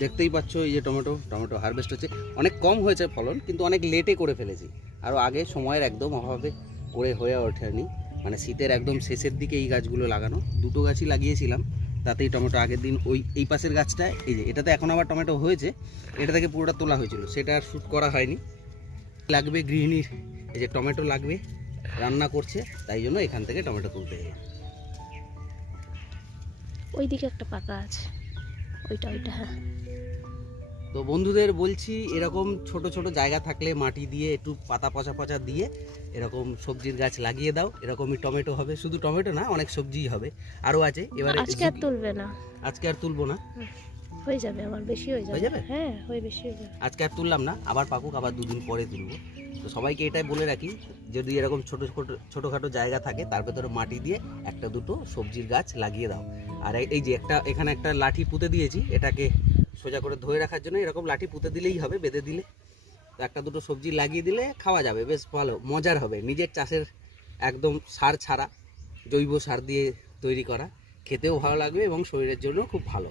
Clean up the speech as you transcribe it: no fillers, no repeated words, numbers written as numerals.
দেখতেই পাচ্ছ এই যে টমেটো হারভেস্ট হচ্ছে। অনেক কম হয়েছে ফলন, কিন্তু অনেক লেটে করে ফেলেছি। আরও আগে সময়ের একদম অভাবে করে হয়ে ওঠেনি, মানে শীতের একদম শেষের দিকে এই গাছগুলো লাগানো। দুটো গাছই লাগিয়েছিলাম, তাতেই টমেটো আগের দিন এই পাশের গাছটা, এই যে এটাতে এখন আবার টমেটো হয়েছে, এটা থেকে পুরোটা তোলা হয়েছিল, সেটা আর শ্যুট করা হয়নি। লাগবে গৃহিণীর, এই যে টমেটো লাগবে, রান্না করছে, তাই জন্য এখান থেকে টমেটো তুলতে এলাম। ওইদিকে একটা পাকা আছে, ওইটা হ্যাঁ। তো বন্ধুদের বলছি, এরকম ছোট ছোট জায়গা থাকলে মাটি দিয়ে একটু পাতা পচা দিয়ে এরকম সবজির গাছ লাগিয়ে দাও, এরকমই টমেটো হবে। শুধু টমেটো না, অনেক সবজিই হবে, আরও আছে। এবারে আজকে আর তুলবে না, আজকে আর তুলবো না, হয়ে যাবে, আমার বেশি হয়ে যাবে। হ্যাঁ, বেশি হয়ে যাবে। আজকে আর তুললাম না, আবার পাকুক, আবার দুদিন পরে তুলবো। তো সবাইকে এটাই বলে রাখি, যদি এরকম ছোটোখাটো জায়গা থাকে, তার ভেতরে মাটি দিয়ে একটা দুটো সবজির গাছ লাগিয়ে দাও। আর এই যে এখানে একটা লাঠি পুঁতে দিয়েছি, এটাকে সোজা করে ধরে রাখার জন্য এরকম লাঠি পুঁতে দিলেই হবে, বেঁধে দিলে। তো একটা দুটো সবজি লাগিয়ে দিলে খাওয়া যাবে, বেশ ভালো মজার হবে। নিজের চাষের একদম সার ছাড়া, জৈব সার দিয়ে তৈরি করা, খেতেও ভালো লাগবে এবং শরীরের জন্য খুব ভালো।